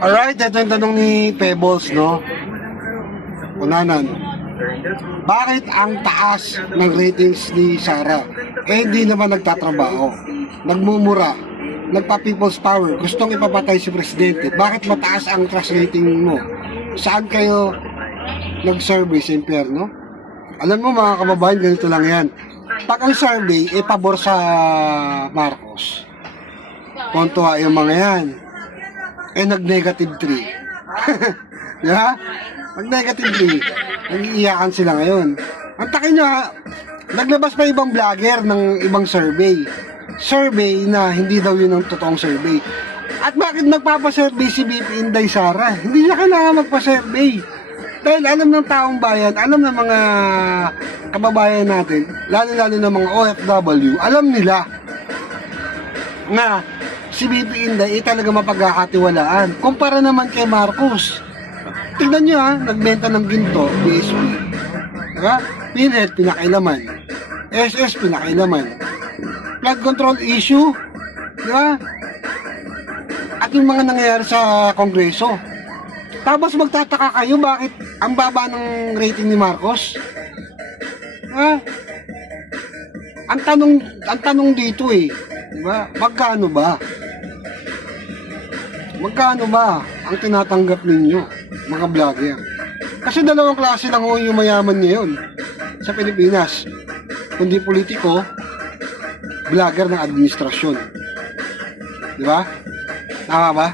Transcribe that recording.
Alright, ito yung tanong ni Pebbles, no? Unanan. Bakit ang taas ng ratings ni Sara? Eh, hindi naman nagtatrabaho. Nagmumura. Nagpa-people's power. Gustong ipapatay si Presidente. Bakit mataas ang trust rating mo? Saan kayo nag-survey sa impyerno? Alam mo mga kababayan, ganito lang yan. Pag ang survey, pabor sa Marcos. Kontuwa yung mga yan. Nag-negative 3. Diba? Nag-negative 3. Nag-iiyakan sila ngayon. Ang takin nyo ha, naglabas pa ibang vlogger ng ibang survey. Survey na hindi daw yun ang totoong survey. At bakit nagpapasurvey si BP Inday Sara? Hindi niya kailangan magpasurvey. Dahil alam ng taong bayan, alam ng mga kababayan natin, lalo-lalo ng mga OFW, alam nila na si BP Inday talaga mapagkakatiwalaan. Kumpara naman kay Marcos. Tignan nyo ha, nagbenta ng ginto, BSP. Diba? PhilHealth, pinakailaman. SS, pinakailaman. Flood control issue. Diba? At yung mga nangyayari sa Kongreso. Tapos magtataka kayo bakit ang baba ng rating ni Marcos. Diba? Ang tanong dito diba? Magkano ba? Magkano ba ang tinatanggap ninyo, mga vlogger? Kasi dalawang klase lang yung mayaman ngayon sa Pilipinas. Kundi politiko, vlogger ng administrasyon. Di ba? Tama ba?